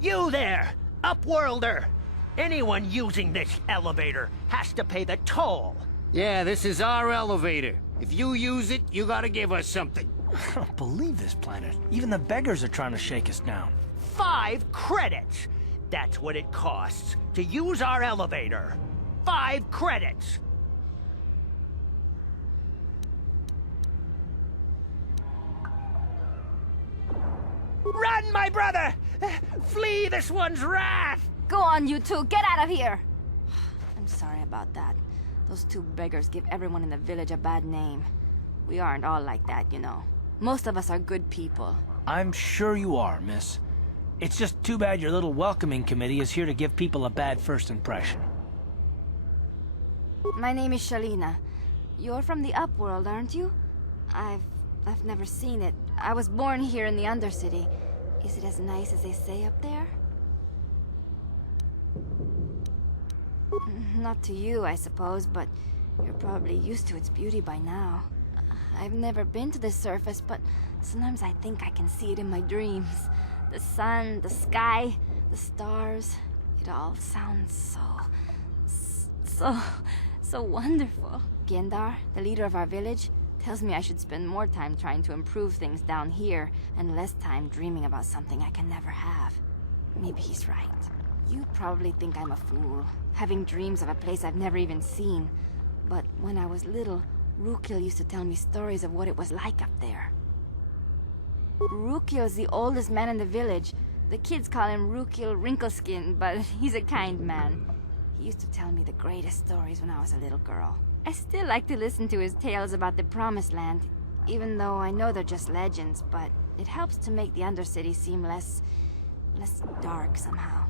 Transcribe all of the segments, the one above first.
You there, Upworlder! Anyone using this elevator has to pay the toll. Yeah, this is our elevator. If you use it, you gotta give us something. I don't believe this planet. Even the beggars are trying to shake us down. 5 credits! That's what it costs to use our elevator. 5 credits! Run, my brother! Flee this one's wrath! Go on, you two, get out of here! I'm sorry about that. Those 2 beggars give everyone in the village a bad name. We aren't all like that, you know. Most of us are good people. I'm sure you are, miss. It's just too bad your little welcoming committee is here to give people a bad first impression. My name is Shalina. You're from the Upworld, aren't you? I've never seen it. I was born here in the Undercity. Is it as nice as they say up there? Not to you, I suppose, but you're probably used to its beauty by now. I've never been to the surface, but sometimes I think I can see it in my dreams. The sun, the sky, the stars. It all sounds so wonderful. Gendar, the leader of our village, tells me I should spend more time trying to improve things down here and less time dreaming about something I can never have. Maybe he's right. You probably think I'm a fool, having dreams of a place I've never even seen. But when I was little, Rukil used to tell me stories of what it was like up there. Rukil's the oldest man in the village. The kids call him Rukil Wrinkleskin, but he's a kind man. He used to tell me the greatest stories when I was a little girl. I still like to listen to his tales about the Promised Land, even though I know they're just legends, but it helps to make the Undercity seem less dark somehow.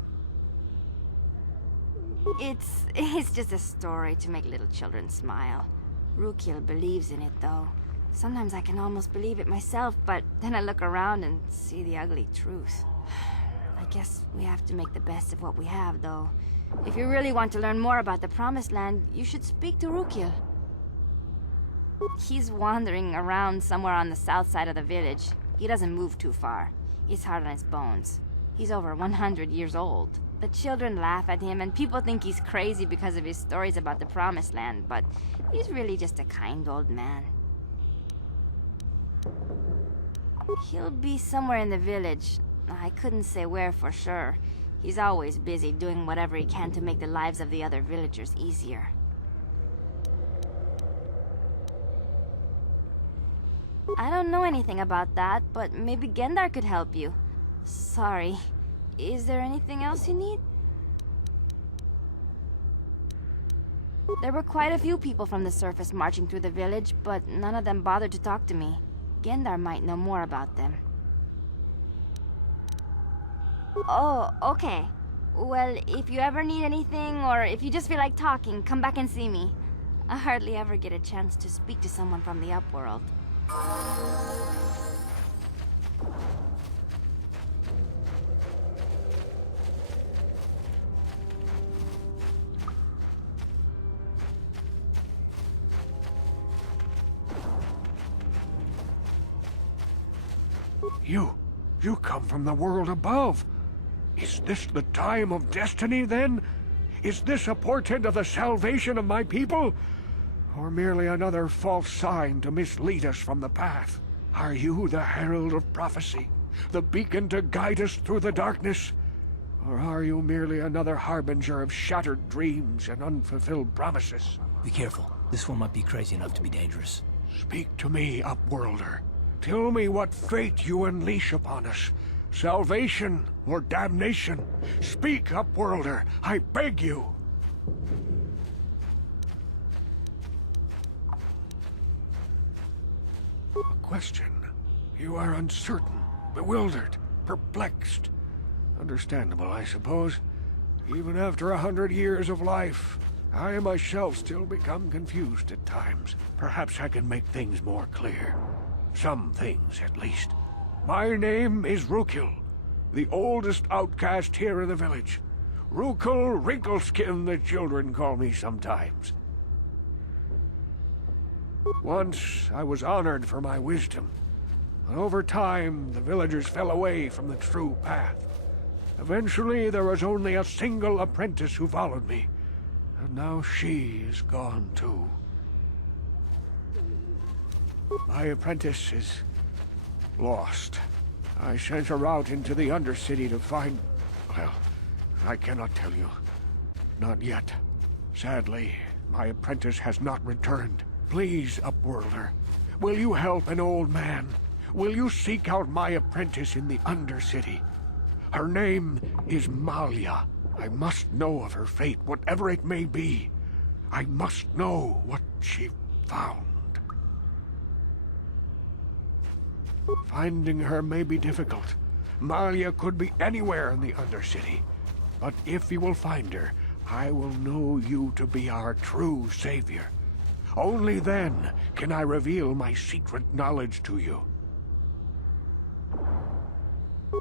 It's just a story to make little children smile. Rukil believes in it, though. Sometimes I can almost believe it myself, but then I look around and see the ugly truth. I guess we have to make the best of what we have, though. If you really want to learn more about the Promised Land, you should speak to Rukil. He's wandering around somewhere on the south side of the village. He doesn't move too far. He's hard on his bones. He's over 100 years old. The children laugh at him, and people think he's crazy because of his stories about the Promised Land, but he's really just a kind old man. He'll be somewhere in the village. I couldn't say where for sure. He's always busy doing whatever he can to make the lives of the other villagers easier. I don't know anything about that, but maybe Gendar could help you. Sorry. Is there anything else you need? There were quite a few people from the surface marching through the village, but none of them bothered to talk to me. Gendar might know more about them. Oh, okay. Well, if you ever need anything, or if you just feel like talking, come back and see me. I hardly ever get a chance to speak to someone from the Upworld. You come from the world above. Is this the time of destiny, then? Is this a portent of the salvation of my people? Or merely another false sign to mislead us from the path? Are you the herald of prophecy, the beacon to guide us through the darkness? Or are you merely another harbinger of shattered dreams and unfulfilled promises? Be careful. This one might be crazy enough to be dangerous. Speak to me, Upworlder. Tell me what fate you unleash upon us. Salvation or damnation? Speak, Upworlder, I beg you. A question. You are uncertain, bewildered, perplexed. Understandable, I suppose. Even after 100 years of life, I myself still become confused at times. Perhaps I can make things more clear. Some things, at least. My name is Rukil, the oldest outcast here in the village. Rukil Wrinkleskin, the children call me sometimes. Once, I was honored for my wisdom, but over time, the villagers fell away from the true path. Eventually, there was only a single apprentice who followed me. And now she is gone too. My apprentice is lost. I sent her out into the Undercity to find... Well, I cannot tell you. Not yet. Sadly, my apprentice has not returned. Please, Upworlder, will you help an old man? Will you seek out my apprentice in the Undercity? Her name is Malia. I must know of her fate, whatever it may be. I must know what she found. Finding her may be difficult. Malia could be anywhere in the Undercity. But if you will find her, I will know you to be our true savior. Only then can I reveal my secret knowledge to you.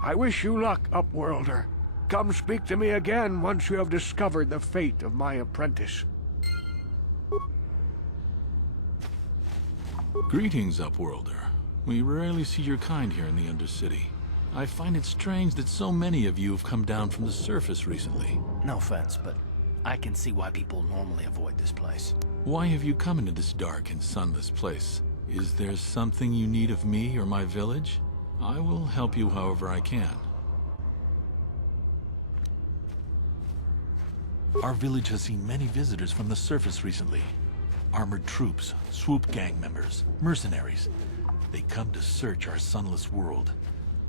I wish you luck, Upworlder. Come speak to me again once you have discovered the fate of my apprentice. Greetings, Upworlder. We rarely see your kind here in the Undercity. I find it strange that so many of you have come down from the surface recently. No offense, but I can see why people normally avoid this place. Why have you come into this dark and sunless place? Is there something you need of me or my village? I will help you however I can. Our village has seen many visitors from the surface recently. Armored troops, swoop gang members, mercenaries. They come to search our sunless world.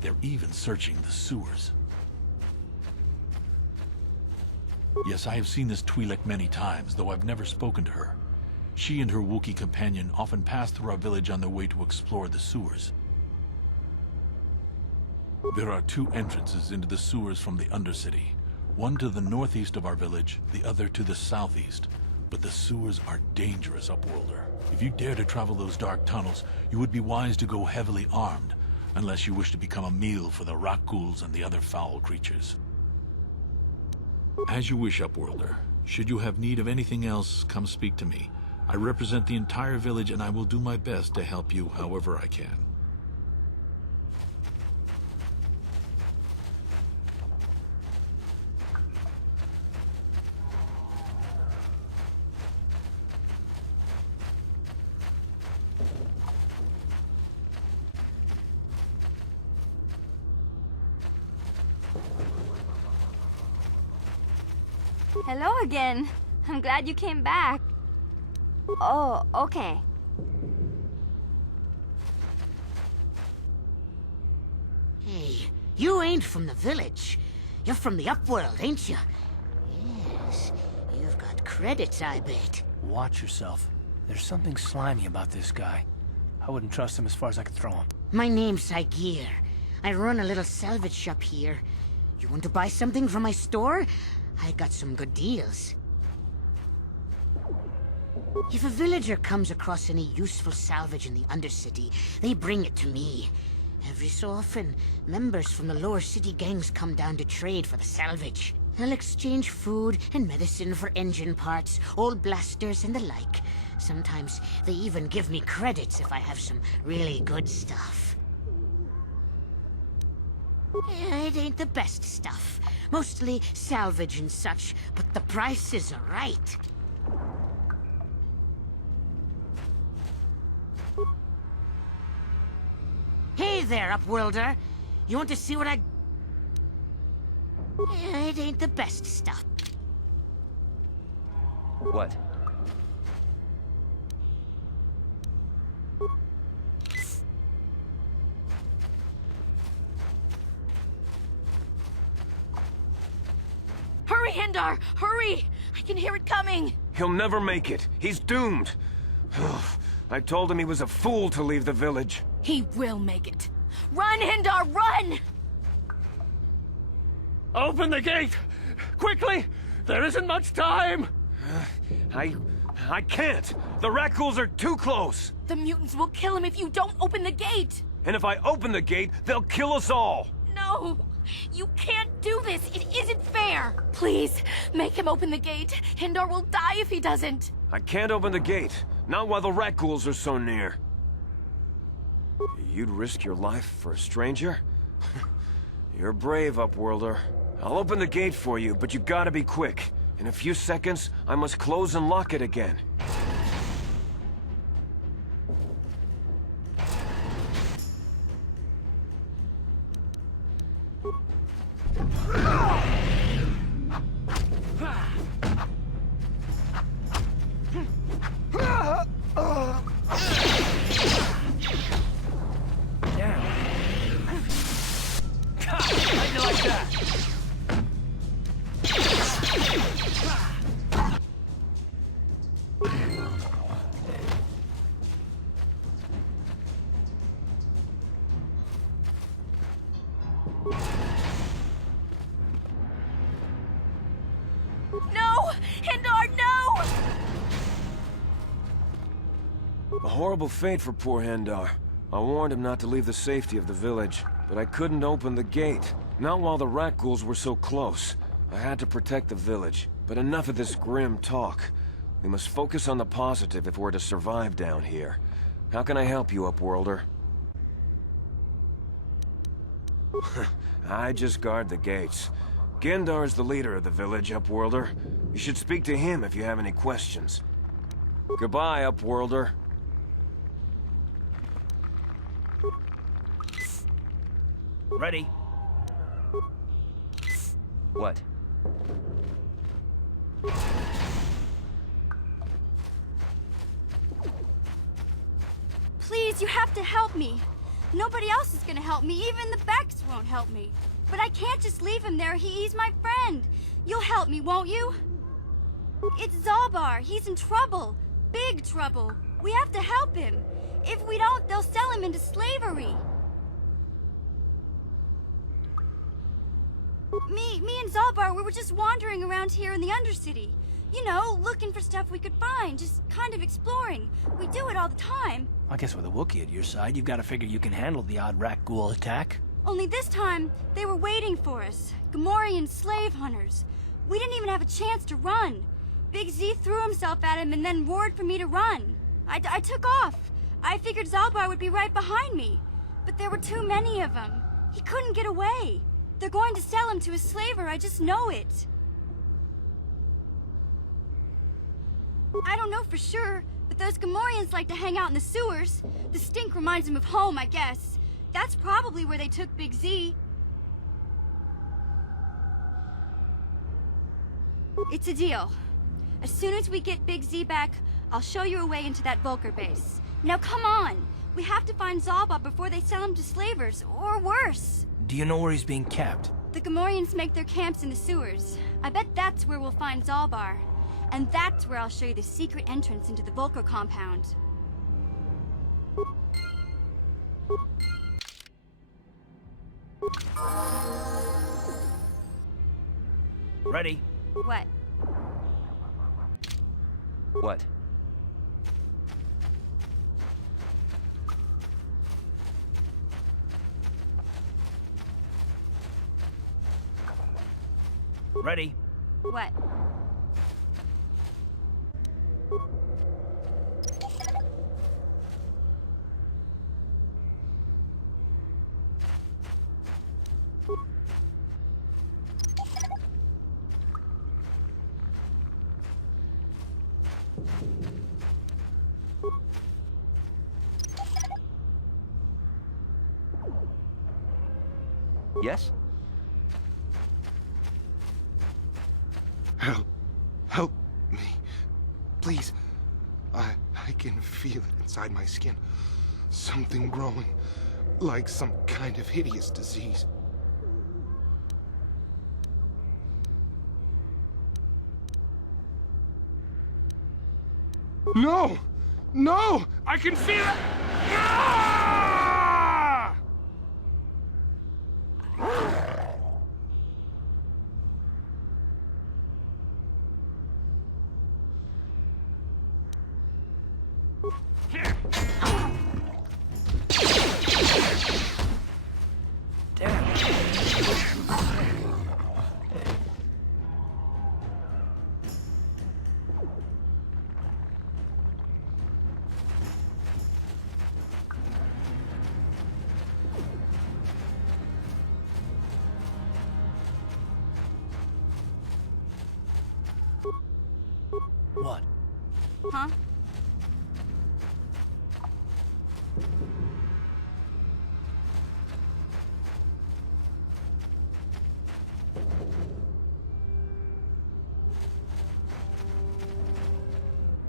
They're even searching the sewers. Yes, I have seen this Twi'lek many times, though I've never spoken to her. She and her Wookiee companion often pass through our village on their way to explore the sewers. There are two entrances into the sewers from the Undercity. One to the northeast of our village, the other to the southeast. But the sewers are dangerous, Upworlder. If you dare to travel those dark tunnels, you would be wise to go heavily armed, unless you wish to become a meal for the rock ghouls and the other foul creatures. As you wish, Upworlder. Should you have need of anything else, come speak to me. I represent the entire village and I will do my best to help you however I can. Hello again. I'm glad you came back. Oh, okay. Hey, you ain't from the village. You're from the Upworld, ain't you? Yes, you've got credits, I bet. Watch yourself. There's something slimy about this guy. I wouldn't trust him as far as I could throw him. My name's Saigir. I run a little salvage shop here. You want to buy something from my store? I got some good deals. If a villager comes across any useful salvage in the Undercity, they bring it to me. Every so often, members from the lower city gangs come down to trade for the salvage. I'll exchange food and medicine for engine parts, old blasters and the like. Sometimes they even give me credits if I have some really good stuff. Yeah, it ain't the best stuff. Mostly salvage and such, but the prices are right. Hey there, Upworlder. You want to see what I... Yeah, it ain't the best stuff. What? Hurry, Hindar! Hurry! I can hear it coming! He'll never make it. He's doomed. I told him he was a fool to leave the village. He will make it. Run, Hindar, run! Open the gate! Quickly! There isn't much time! I can't. The rat ghouls are too close. The mutants will kill him if you don't open the gate! And if I open the gate, they'll kill us all. No! You can't do this! It isn't fair! Please, make him open the gate. Hindar will die if he doesn't. I can't open the gate. Not while the rat ghouls are so near. You'd risk your life for a stranger? You're brave, Upworlder. I'll open the gate for you, but you gotta be quick. In a few seconds, I must close and lock it again. No! Hindar, no! A horrible fate for poor Hendar. I warned him not to leave the safety of the village, but I couldn't open the gate. Not while the rat ghouls were so close. I had to protect the village. But enough of this grim talk. We must focus on the positive if we're to survive down here. How can I help you, Upworlder? I just guard the gates. Gendar is the leader of the village, Upworlder. You should speak to him if you have any questions. Goodbye, Upworlder. Ready? What? Please, you have to help me. Nobody else is gonna help me. Even the Becks won't help me. But I can't just leave him there. He's my friend. You'll help me, won't you? It's Zalbar. He's in trouble. Big trouble. We have to help him. If we don't, they'll sell him into slavery. Me and Zalbar, we were just wandering around here in the Undercity. You know, looking for stuff we could find, just kind of exploring. We do it all the time. I guess with a Wookiee at your side, you've got to figure you can handle the odd rat ghoul attack. Only this time, they were waiting for us. Gamorrean slave hunters. We didn't even have a chance to run. Big Z threw himself at him and then roared for me to run. I took off. I figured Zalbar would be right behind me. But there were too many of them. He couldn't get away. They're going to sell him to a slaver, I just know it. I don't know for sure, but those Gamorreans like to hang out in the sewers. The stink reminds them of home, I guess. That's probably where they took Big Z. It's a deal. As soon as we get Big Z back, I'll show you a way into that Vulcar base. Now come on! We have to find Zalbar before they sell him to slavers, or worse. Do you know where he's being kept? The Gamorreans make their camps in the sewers. I bet that's where we'll find Zalbar. And that's where I'll show you the secret entrance into the Vulcar compound. Ready? What? What? Ready? What? Yes? Help me. Please. I can feel it inside my skin. Something growing. Like some kind of hideous disease. No! No! I can feel it! Ah! Huh?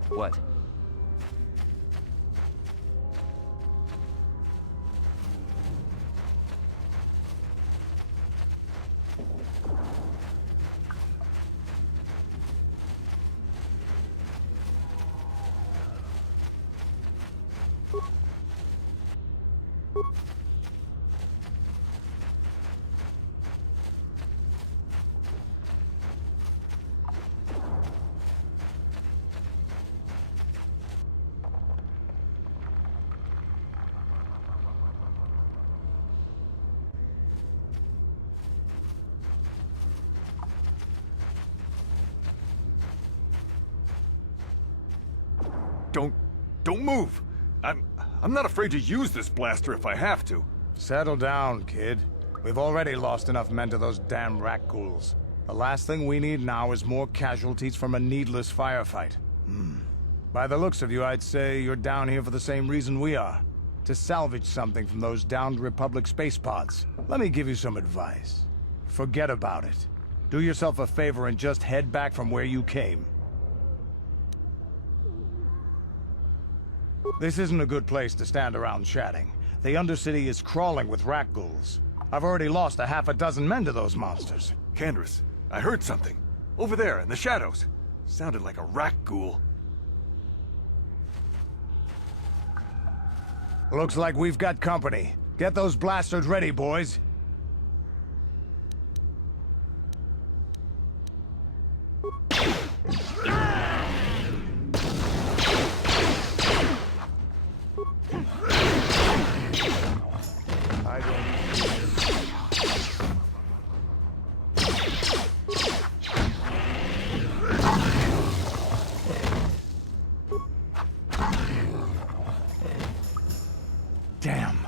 What? Don't move! I'm not afraid to use this blaster if I have to. Settle down, kid. We've already lost enough men to those damn rat ghouls. The last thing we need now is more casualties from a needless firefight. By the looks of you, I'd say you're down here for the same reason we are. To salvage something from those downed Republic space pods. Let me give you some advice. Forget about it. Do yourself a favor and just head back from where you came. This isn't a good place to stand around chatting. The Undercity is crawling with rat ghouls. I've already lost a half a dozen men to those monsters. Candace, I heard something. Over there, in the shadows. Sounded like a rat ghoul. Looks like we've got company. Get those blasters ready, boys. Damn.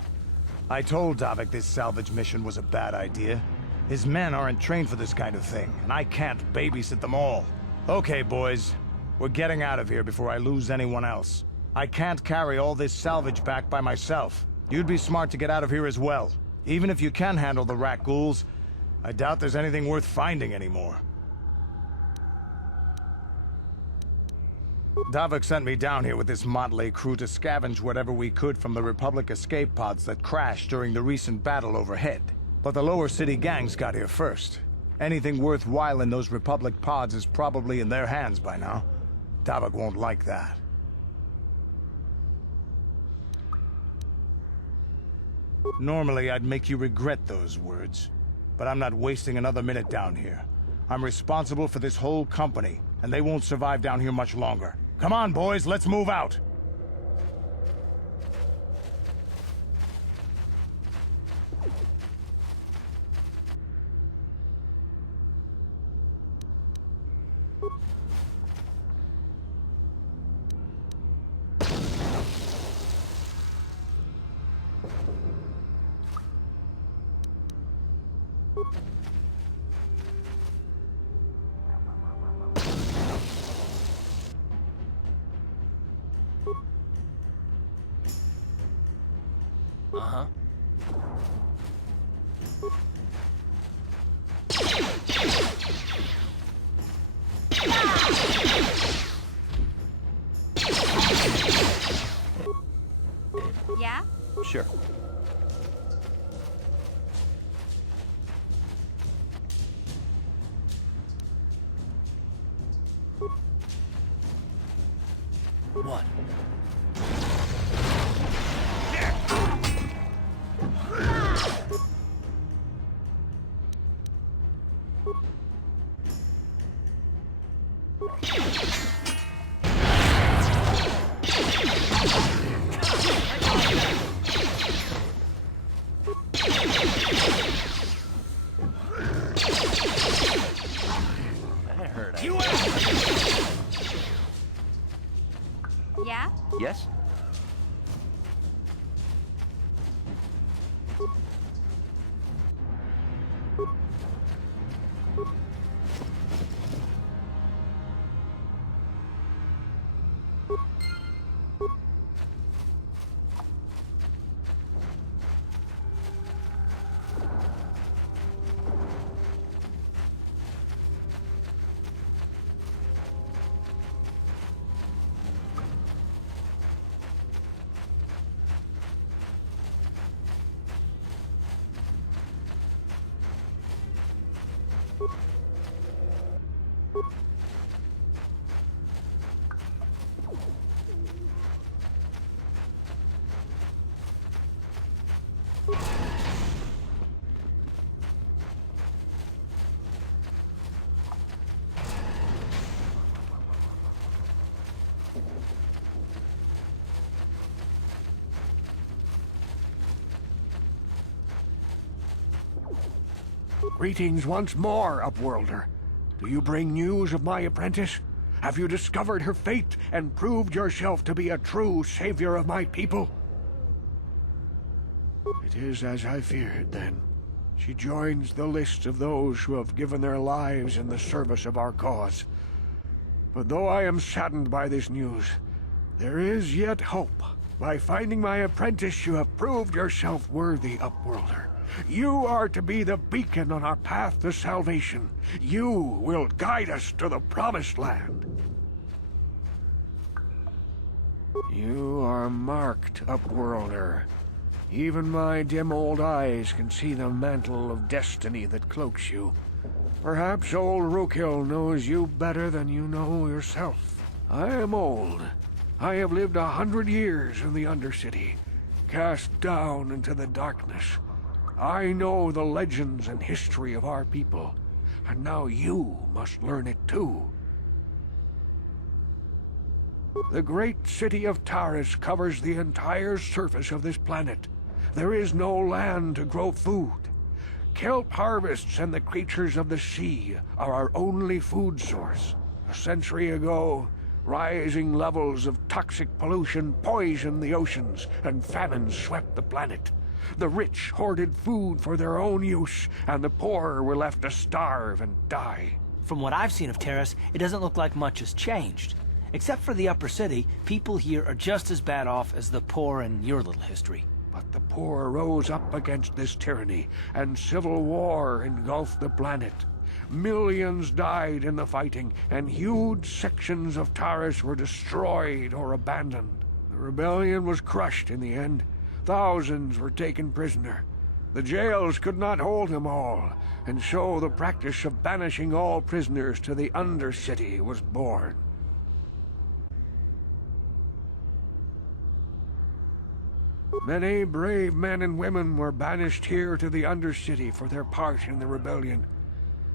I told Davik this salvage mission was a bad idea. His men aren't trained for this kind of thing, and I can't babysit them all. Okay, boys. We're getting out of here before I lose anyone else. I can't carry all this salvage back by myself. You'd be smart to get out of here as well. Even if you can handle the rat ghouls, I doubt there's anything worth finding anymore. Davik sent me down here with this motley crew to scavenge whatever we could from the Republic escape pods that crashed during the recent battle overhead. But the lower city gangs got here first. Anything worthwhile in those Republic pods is probably in their hands by now. Davik won't like that. Normally, I'd make you regret those words. But I'm not wasting another minute down here. I'm responsible for this whole company, and they won't survive down here much longer. Come on, boys, let's move out! Uh-huh. Yeah? Sure. What? That hurt. Yeah? Yes? Greetings once more, Upworlder. Do you bring news of my apprentice? Have you discovered her fate and proved yourself to be a true savior of my people? It is as I feared, then. She joins the list of those who have given their lives in the service of our cause. But though I am saddened by this news, there is yet hope. By finding my apprentice, you have proved yourself worthy, Upworlder. You are to be the beacon on our path to salvation. You will guide us to the Promised Land. You are marked, Upworlder. Even my dim old eyes can see the mantle of destiny that cloaks you. Perhaps old Rookhill knows you better than you know yourself. I am old. I have lived 100 years in the Undercity, cast down into the darkness. I know the legends and history of our people, and now you must learn it too. The great city of Taris covers the entire surface of this planet. There is no land to grow food. Kelp harvests and the creatures of the sea are our only food source. A century ago, rising levels of toxic pollution poisoned the oceans, and famine swept the planet. The rich hoarded food for their own use, and the poor were left to starve and die. From what I've seen of Taris, it doesn't look like much has changed. Except for the upper city, people here are just as bad off as the poor in your little history. But the poor rose up against this tyranny, and civil war engulfed the planet. Millions died in the fighting, and huge sections of Taris were destroyed or abandoned. The rebellion was crushed in the end. Thousands were taken prisoner. The jails could not hold them all, and so the practice of banishing all prisoners to the Undercity was born. Many brave men and women were banished here to the Undercity for their part in the rebellion.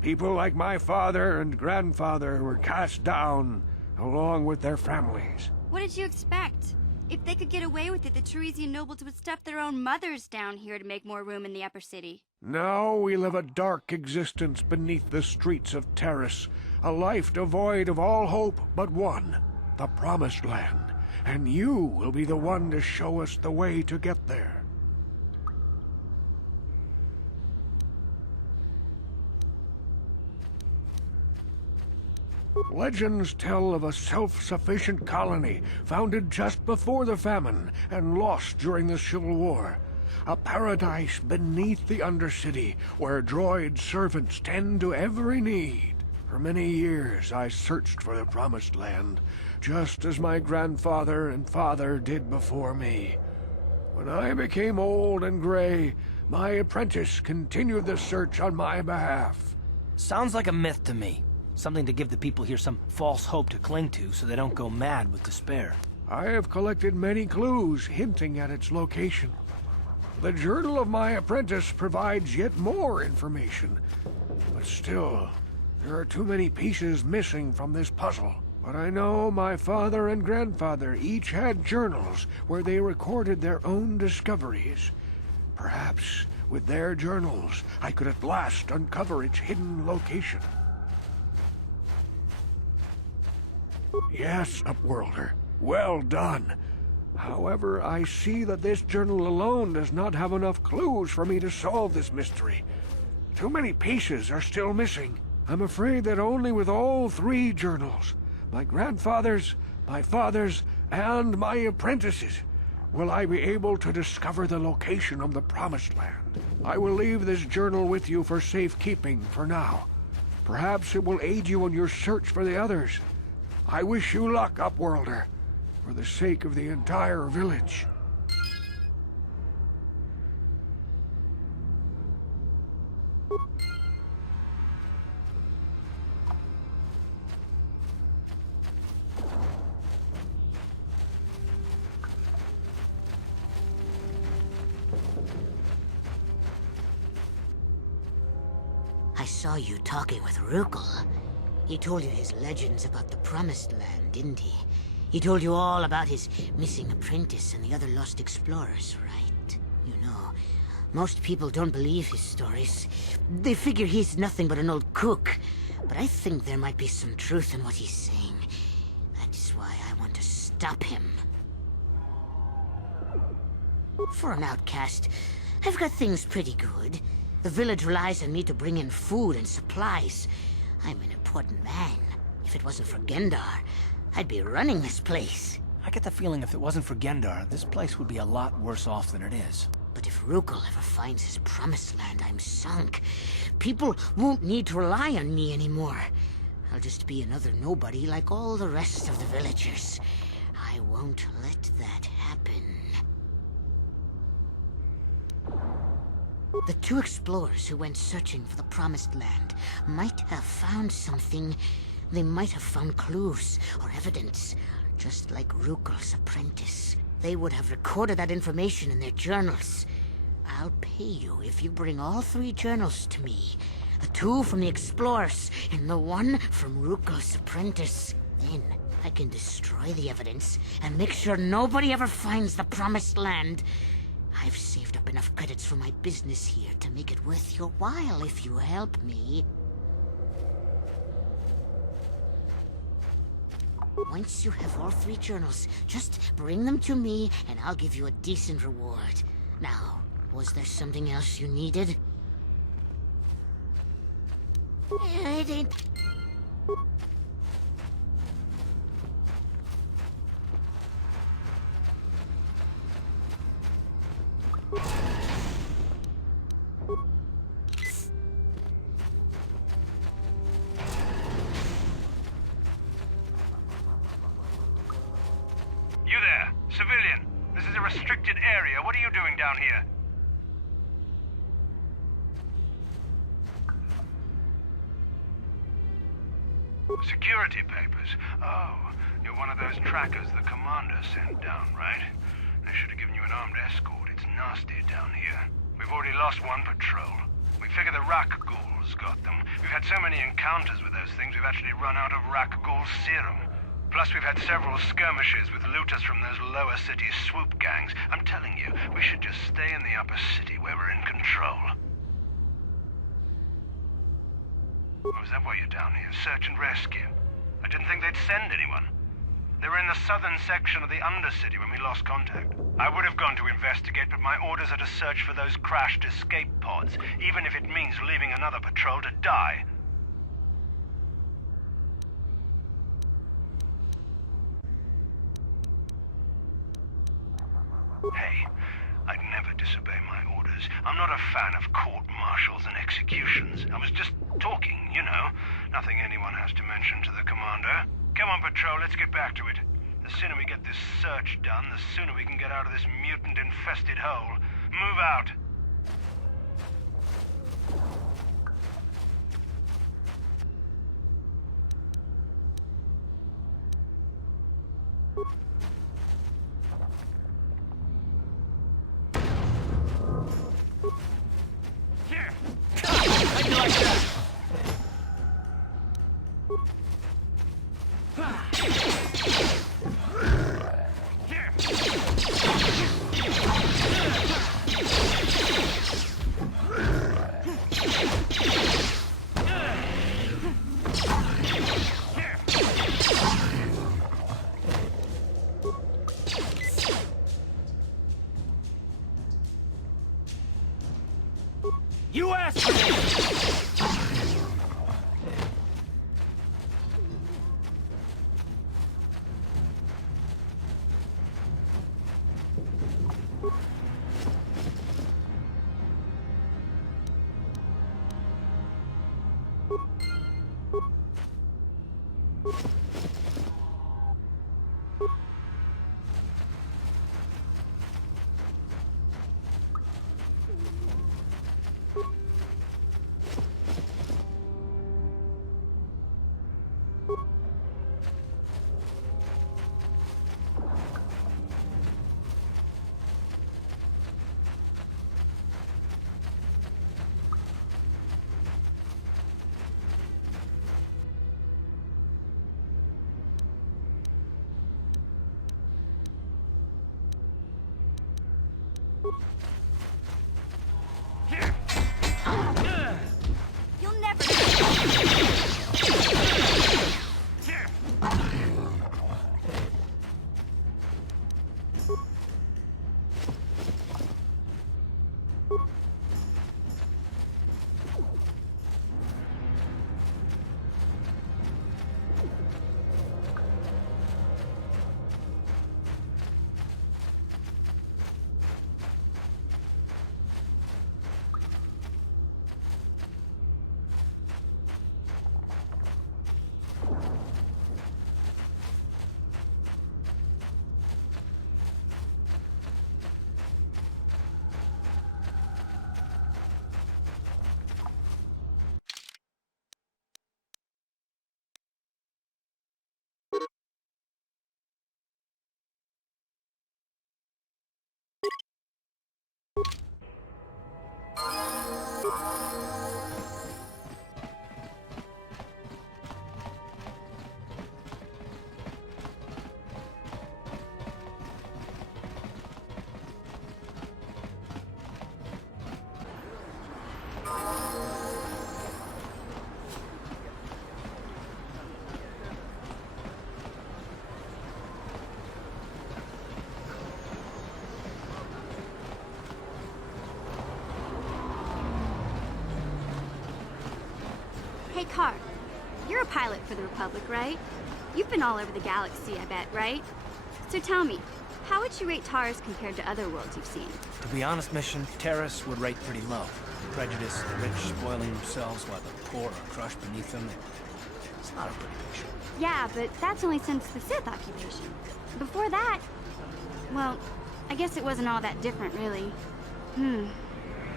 People like my father and grandfather were cast down, along with their families. What did you expect? If they could get away with it, the Teresian nobles would stuff their own mothers down here to make more room in the upper city. Now we live a dark existence beneath the streets of Taris, a life devoid of all hope but one, the Promised Land. And you will be the one to show us the way to get there. Legends tell of a self-sufficient colony founded just before the famine and lost during the Civil War. A paradise beneath the Undercity where droid servants tend to every need. For many years I searched for the Promised Land, just as my grandfather and father did before me. When I became old and gray, my apprentice continued the search on my behalf. Sounds like a myth to me. Something to give the people here some false hope to cling to so they don't go mad with despair. I have collected many clues hinting at its location. The journal of my apprentice provides yet more information. But still, there are too many pieces missing from this puzzle. But I know my father and grandfather each had journals where they recorded their own discoveries. Perhaps, with their journals, I could at last uncover its hidden location. Yes, Upworlder. Well done. However, I see that this journal alone does not have enough clues for me to solve this mystery. Too many pieces are still missing. I'm afraid that only with all three journals, my grandfather's, my father's, and my apprentice's, will I be able to discover the location of the Promised Land. I will leave this journal with you for safekeeping for now. Perhaps it will aid you in your search for the others. I wish you luck, Upworlder, for the sake of the entire village. I saw you talking with Rukel. He told you his legends about the Promised Land, didn't he? He told you all about his missing apprentice and the other lost explorers, right? You know, most people don't believe his stories. They figure he's nothing but an old cook. But I think there might be some truth in what he's saying. That's why I want to stop him. For an outcast, I've got things pretty good. The village relies on me to bring in food and supplies. I'm an important man. If it wasn't for Gendar, I'd be running this place. I get the feeling if it wasn't for Gendar, this place would be a lot worse off than it is. But if Rukel ever finds his Promised Land, I'm sunk. People won't need to rely on me anymore. I'll just be another nobody like all the rest of the villagers. I won't let that happen. The two explorers who went searching for the Promised Land might have found something. They might have found clues or evidence, just like Rukel's apprentice. They would have recorded that information in their journals. I'll pay you if you bring all 3 journals to me. The 2 from the explorers and the 1 from Rukel's apprentice. Then I can destroy the evidence and make sure nobody ever finds the Promised Land. I've saved up enough credits for my business here to make it worth your while if you help me. Once you have all 3 journals, just bring them to me and I'll give you a decent reward. Now, was there something else you needed? It ain't... You there, civilian. This is a restricted area. What are you doing down here? Security papers. Oh, you're one of those trackers the commander sent down, right? They should have given you an armed escort. It's nasty down here. We've already lost one patrol. We figure the Rak ghouls got them. We've had so many encounters with those things, we've actually run out of Rak ghoul serum. Plus, we've had several skirmishes with looters from those lower city swoop gangs. I'm telling you, we should just stay in the upper city where we're in control. Oh, is that why you're down here? Search and rescue? I didn't think they'd send anyone. They were in the southern section of the Undercity when we lost contact. I would have gone to investigate, but my orders are to search for those crashed escape pods, even if it means leaving another patrol to die. Hey, I'd never disobey my orders. I'm not a fan of court-martials and executions. I was just talking, you know. Nothing anyone has to mention to the commander. Come on, patrol, let's get back to it. The sooner we get this search done, the sooner we can get out of this mutant-infested hole. Move out. You asked for this! You'll never... Hey, KoToR, you're a pilot for the Republic, right? You've been all over the galaxy, I bet, right? So tell me, how would you rate Taris compared to other worlds you've seen? To be honest, Mission, Taris would rate pretty low. Prejudice, the rich spoiling themselves while the poor are crushed beneath them. It's not a pretty picture. Yeah, but that's only since the Sith occupation. Before that, well, I guess it wasn't all that different, really.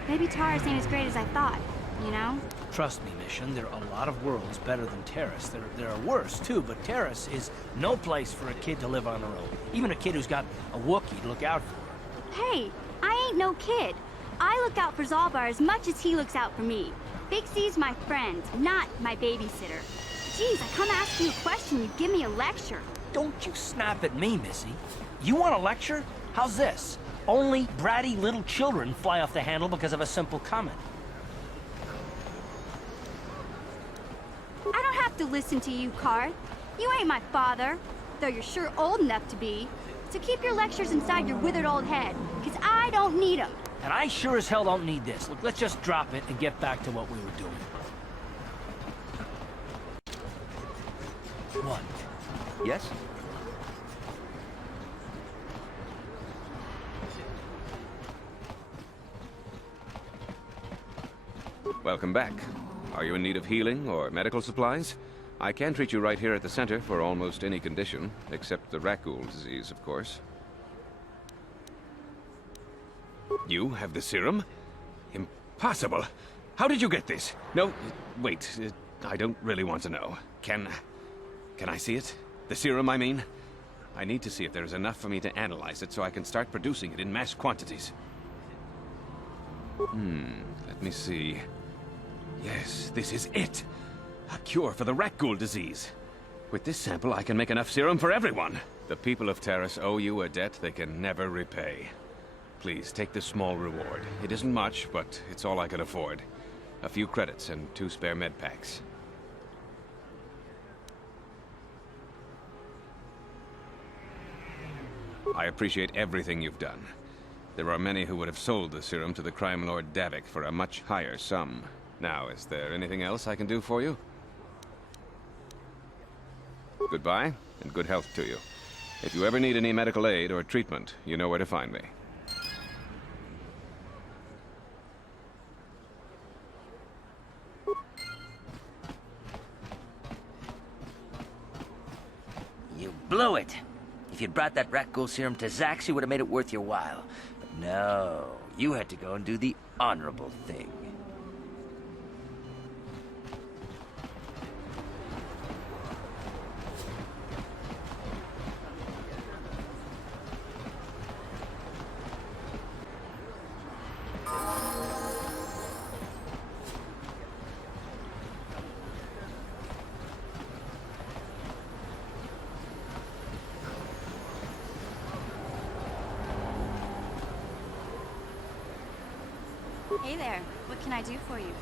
Maybe Taris ain't as great as I thought, you know? Trust me, Mission, there are a lot of worlds better than Taris. There are worse, too, but Taris is no place for a kid to live on her own. Even a kid who's got a Wookiee to look out for. Hey, I ain't no kid. I look out for Zalbar as much as he looks out for me. Big C's my friend, not my babysitter. Jeez, I come ask you a question, you give me a lecture. Don't you snap at me, Missy. You want a lecture? How's this? Only bratty little children fly off the handle because of a simple comment. I don't have to listen to you, KoToR. You ain't my father, though you're sure old enough to be. So keep your lectures inside your withered old head, because I don't need them. And I sure as hell don't need this. Look, let's just drop it and get back to what we were doing. What? Yes? Welcome back. Are you in need of healing or medical supplies? I can treat you right here at the center for almost any condition, except the Rakghoul disease, of course. You have the serum? Impossible! How did you get this? No, wait, I don't really want to know. Can I see it? The serum, I mean? I need to see if there's enough for me to analyze it so I can start producing it in mass quantities. Let me see. Yes, this is it! A cure for the Rakghoul disease. With this sample, I can make enough serum for everyone. The people of Taris owe you a debt they can never repay. Please, take this small reward. It isn't much, but it's all I can afford. A few credits and 2 spare med packs. I appreciate everything you've done. There are many who would have sold the serum to the crime lord Davik for a much higher sum. Now, is there anything else I can do for you? Goodbye, and good health to you. If you ever need any medical aid or treatment, you know where to find me. You blew it. If you'd brought that Rakghoul serum to Zax, you would have made it worth your while. But no, you had to go and do the honorable thing. Hey there, what can I do for you?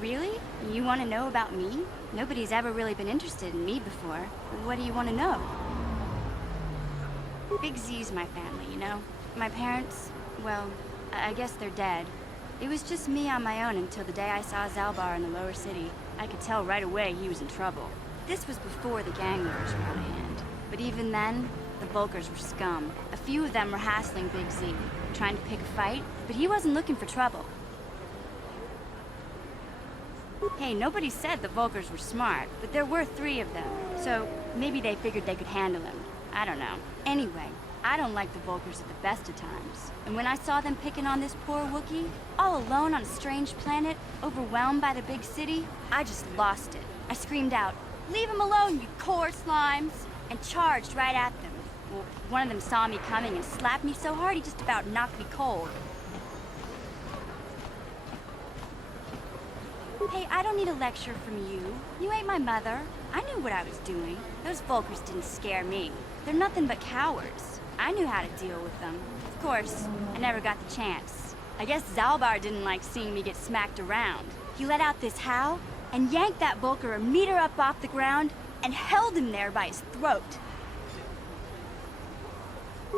Really? You want to know about me? Nobody's ever really been interested in me before. What do you want to know? Big Z's my family, you know? My parents, well, I guess they're dead. It was just me on my own until the day I saw Zalbar in the lower city. I could tell right away he was in trouble. This was before the gang wars were out of hand. But even then, the Volkers were scum. A few of them were hassling Big Z, trying to pick a fight, but he wasn't looking for trouble. Hey, nobody said the Volkers were smart, but there were 3 of them, so maybe they figured they could handle him. I don't know. Anyway, I don't like the Volkers at the best of times. And when I saw them picking on this poor Wookiee, all alone on a strange planet, overwhelmed by the big city, I just lost it. I screamed out, "Leave him alone, you core slimes!" and charged right at them. Well, one of them saw me coming and slapped me so hard he just about knocked me cold. Hey, I don't need a lecture from you. You ain't my mother. I knew what I was doing. Those Volkers didn't scare me. They're nothing but cowards. I knew how to deal with them. Of course, I never got the chance. I guess Zalbar didn't like seeing me get smacked around. He let out this howl and yanked that Volker a meter up off the ground and held him there by his throat.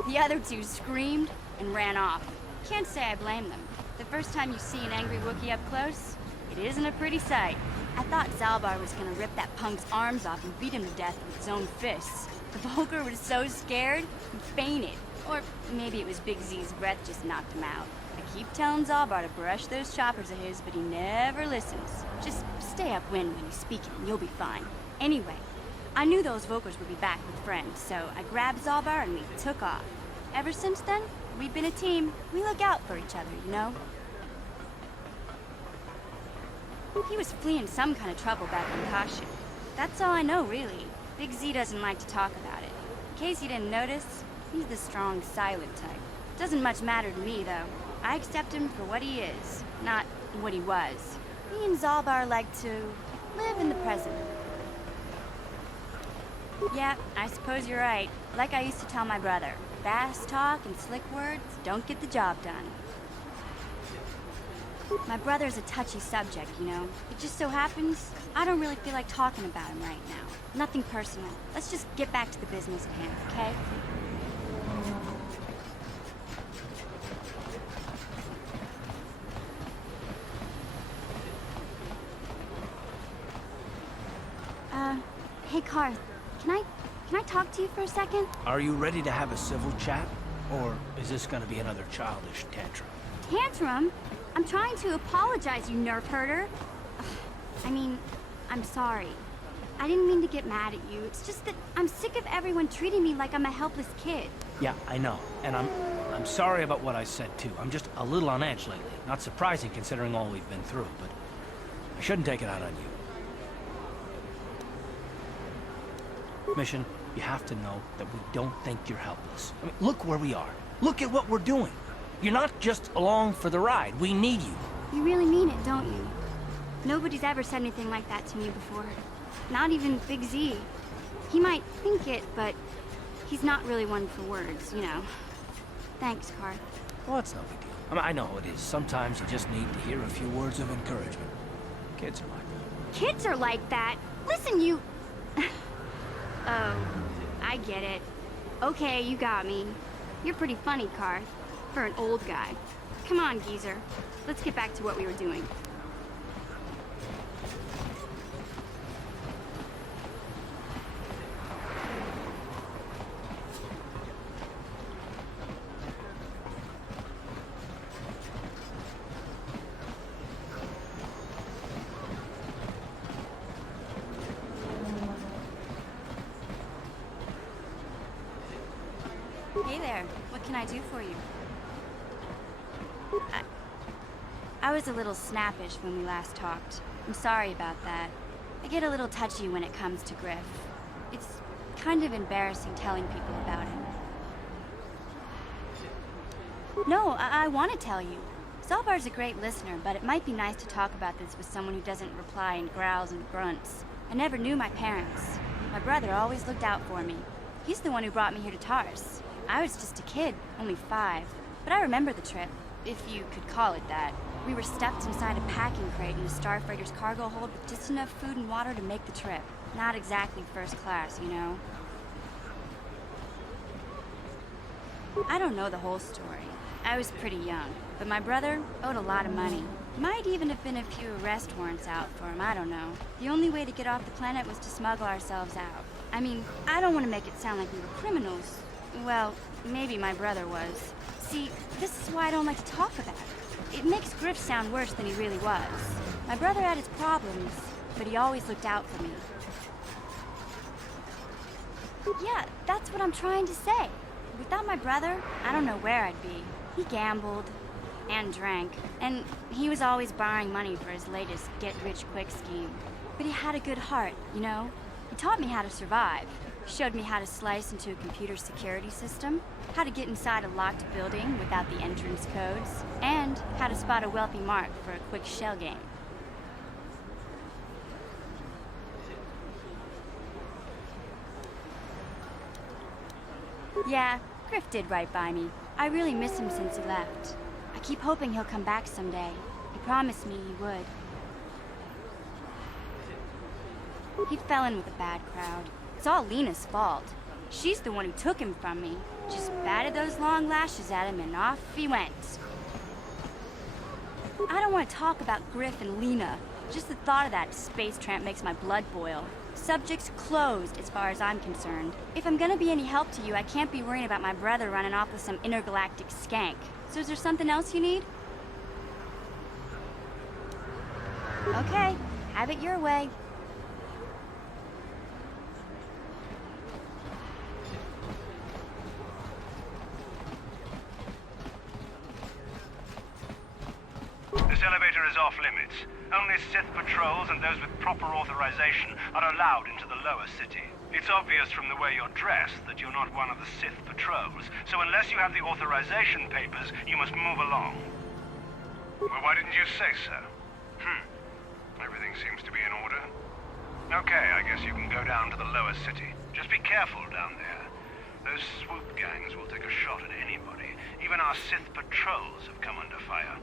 The other 2 screamed and ran off. Can't say I blame them. The first time you see an angry Wookiee up close, it isn't a pretty sight. I thought Zalbar was gonna rip that punk's arms off and beat him to death with his own fists. The Volker was so scared, he fainted. Or maybe it was Big Z's breath just knocked him out. I keep telling Zalbar to brush those choppers of his, but he never listens. Just stay upwind when he's speaking and you'll be fine. Anyway, I knew those Volkers would be back with friends, so I grabbed Zalbar and we took off. Ever since then, we've been a team. We look out for each other, you know? He was fleeing some kind of trouble back in Kashyyyk. That's all I know, really. Big Z doesn't like to talk about it. In case you didn't notice, he's the strong, silent type. Doesn't much matter to me, though. I accept him for what he is, not what he was. Me and Zalbar like to live in the present. Yeah, I suppose you're right. Like I used to tell my brother, fast talk and slick words don't get the job done. My brother's a touchy subject, you know. It just so happens, I don't really feel like talking about him right now. Nothing personal. Let's just get back to the business at hand, okay? Hey, Karth. Can I talk to you for a second? Are you ready to have a civil chat? Or is this gonna be another childish tantrum? Tantrum? I'm trying to apologize, you nerf herder. I mean, I'm sorry. I didn't mean to get mad at you. It's just that I'm sick of everyone treating me like I'm a helpless kid. Yeah, I know. And I'm sorry about what I said, too. I'm just a little on edge lately. Not surprising considering all we've been through, but I shouldn't take it out on you. Mission, you have to know that we don't think you're helpless. I mean, look where we are. Look at what we're doing. You're not just along for the ride. We need you. You really mean it, don't you? Nobody's ever said anything like that to me before. Not even Big Z. He might think it, but he's not really one for words, you know. Thanks, Karth. Well, it's no big deal. I mean, I know it is. Sometimes you just need to hear a few words of encouragement. Kids are like that. Kids are like that? Listen, you... Oh, I get it. Okay, you got me. You're pretty funny, Karth. For an old guy. Come on, geezer. Let's get back to what we were doing. Hey there. What can I do for you? I was a little snappish when we last talked. I'm sorry about that. I get a little touchy when it comes to Griff. It's kind of embarrassing telling people about him. No, I want to tell you. Zalbar's a great listener, but it might be nice to talk about this with someone who doesn't reply in growls and grunts. I never knew my parents. My brother always looked out for me. He's the one who brought me here to Taris. I was just a kid, only 5, but I remember the trip. if you could call it that. We were stuffed inside a packing crate in a starfreighter's cargo hold with just enough food and water to make the trip. Not exactly first class, you know? I don't know the whole story. I was pretty young, but my brother owed a lot of money. Might even have been a few arrest warrants out for him, I don't know. The only way to get off the planet was to smuggle ourselves out. I mean, I don't want to make it sound like we were criminals. Well, maybe my brother was. See, this is why I don't like to talk about it. It makes Griff sound worse than he really was. My brother had his problems, but he always looked out for me. Yeah, that's what I'm trying to say. Without my brother, I don't know where I'd be. He gambled and drank, and he was always borrowing money for his latest get-rich-quick scheme. But he had a good heart, you know? He taught me how to survive. Showed me how to slice into a computer security system, how to get inside a locked building without the entrance codes, and how to spot a wealthy mark for a quick shell game. Yeah, Griff did right by me. I really miss him since he left. I keep hoping he'll come back someday. He promised me he would. He fell in with a bad crowd. It's all Lena's fault. She's the one who took him from me. Just batted those long lashes at him and off he went. I don't want to talk about Griff and Lena. Just the thought of that space tramp makes my blood boil. Subject's closed as far as I'm concerned. If I'm gonna be any help to you, I can't be worrying about my brother running off with some intergalactic skank. So is there something else you need? Okay, have it your way. This elevator is off limits. Only Sith patrols and those with proper authorization are allowed into the lower city. It's obvious from the way you're dressed that you're not one of the Sith patrols, so unless you have the authorization papers, you must move along. Well, why didn't you say so? Everything seems to be in order. Okay, I guess you can go down to the lower city. Just be careful down there. Those swoop gangs will take a shot at anybody. Even our Sith patrols have come under fire.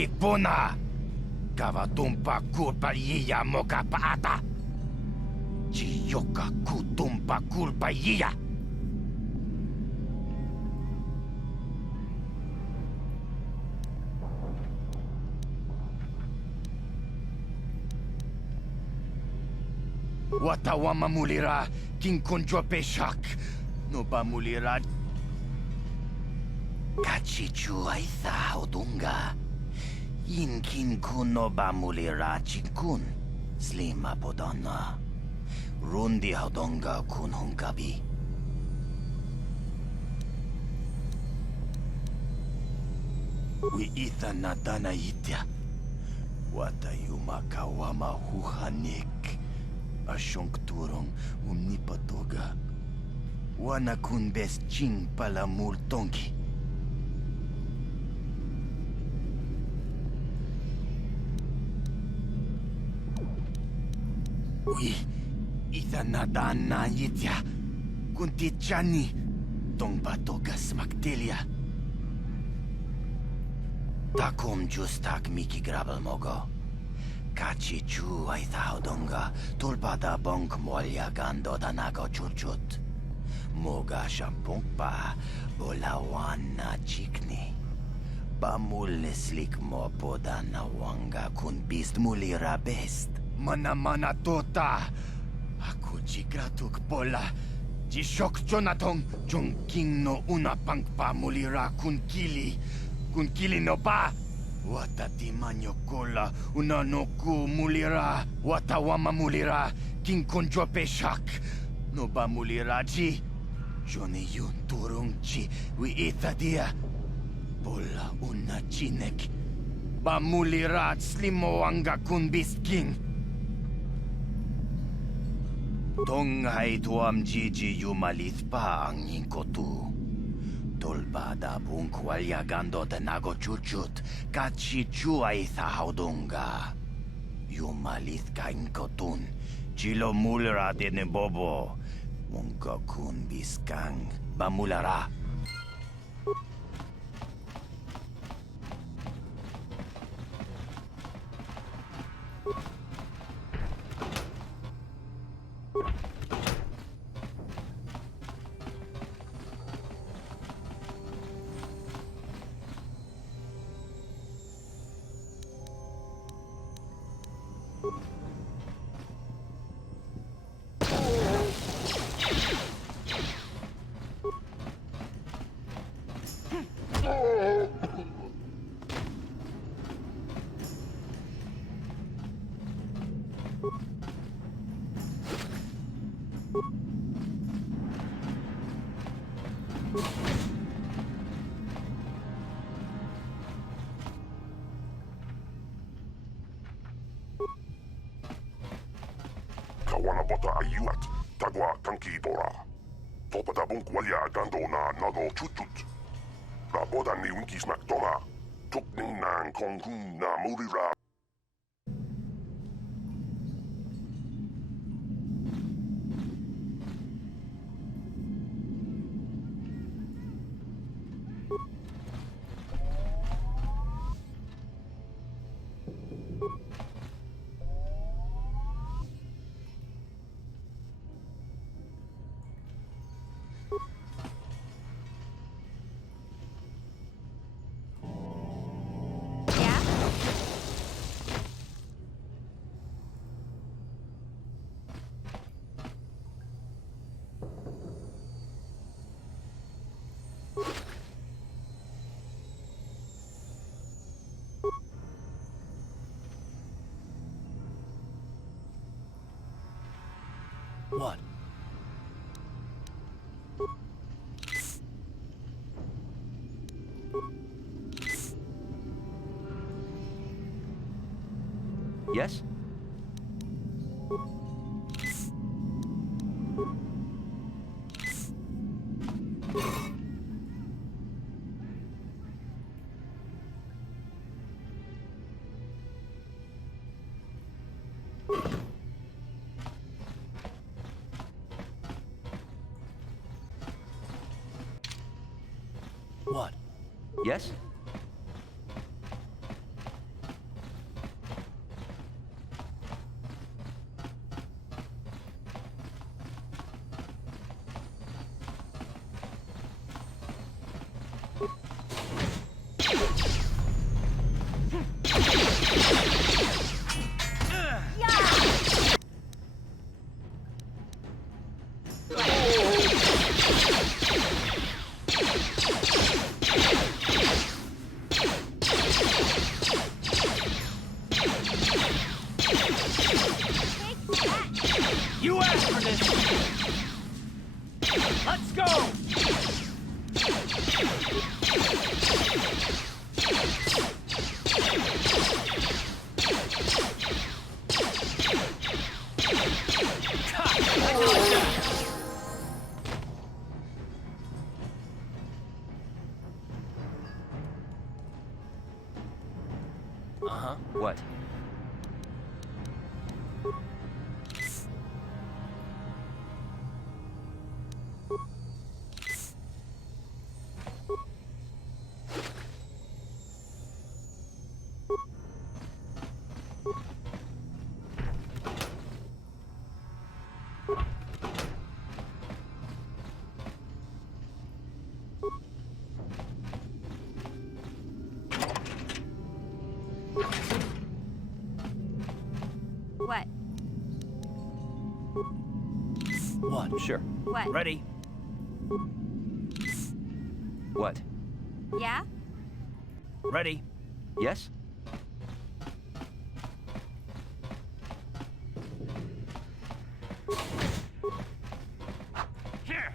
Kipuna! Kavatumpa kulpayiya moka paata! Chiyoka kutumpa kulpayiya! Watawama mulira kinkunjo peshak! No ba mulira Kachichu aitha odunga. Inkin kuno ba mulira chinkun. Slima podonna. Rundi hodonga kun hunkabi. We itha nadana itya. Watayuma kawama huhanik. Ashonkturong umnipatoga. Wana kun bes ching pala multongi. Ui, itanadana yitya, kuntichani, tongpatoka smaktelia. Takum justak miki grabel mogo. Kachi chu ay thaudonga, tulpada bonk molya gando danago churchut. Moga shampungpa, bolawan na chikni. Pamulislik mo poda na wanga kun bist mulira best. Mana tota. Aku jigratuk pola. Jishok Jonatong, Jongking no una pangpa mulira kun kili. Kun kili no ba. Watati manyo kola, una no ku mulira. Watawama mulira, king konjope shak. No ba mulira ji. Johnny yun turung chi, wi itadia. Pola una chinek. Ba mulira slimo anga kun bist king. Tonghay tuam jiji yumalith pa ang yingkotu. Tolbada bunk walyagando de nago chuchut, kachi chuay thahaudunga. Yumalith ka inkotun, chilo mulra de nebobo. Munka kun biskang, bamulara. Kawanabota ayuat, tagwa kanki bora. Topada bunk walya gando na nago chutut. Raboda ni winki smack dona. Tukning nang kong hun na murira. What? Yes? What? Yes? You asked for this! Let's go! What? on? Sure. What? Ready? What? Yeah? Ready? Yes? Here!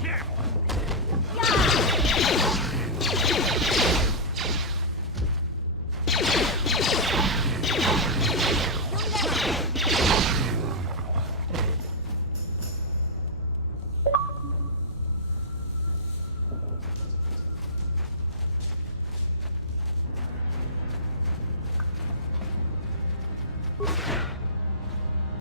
Here!